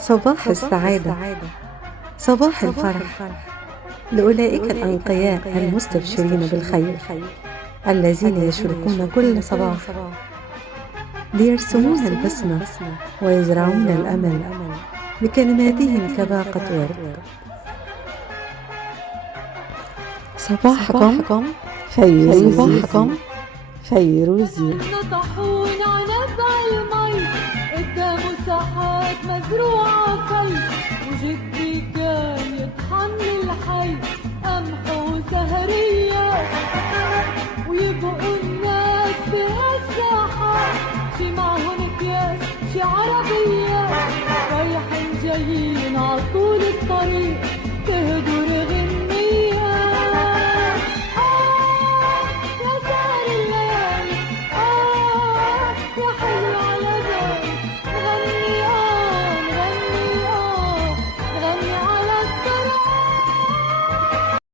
صباح السعادة، صباح الفرح لأولئك الأنقياء المستبشرين بالخير الذين يشرقون كل صباح ليرسمون البسمة ويزرعون الأمل بكلماتهم كباقة ورد. صباحكم فيروزي. نطحون عنب المي قدام ساحات مزروعة في، وجدي كان يطحن الحي قمح وسهرية، ويبقوا الناس بهالساحات شي معهم اكياس شي عربية رايحين جايين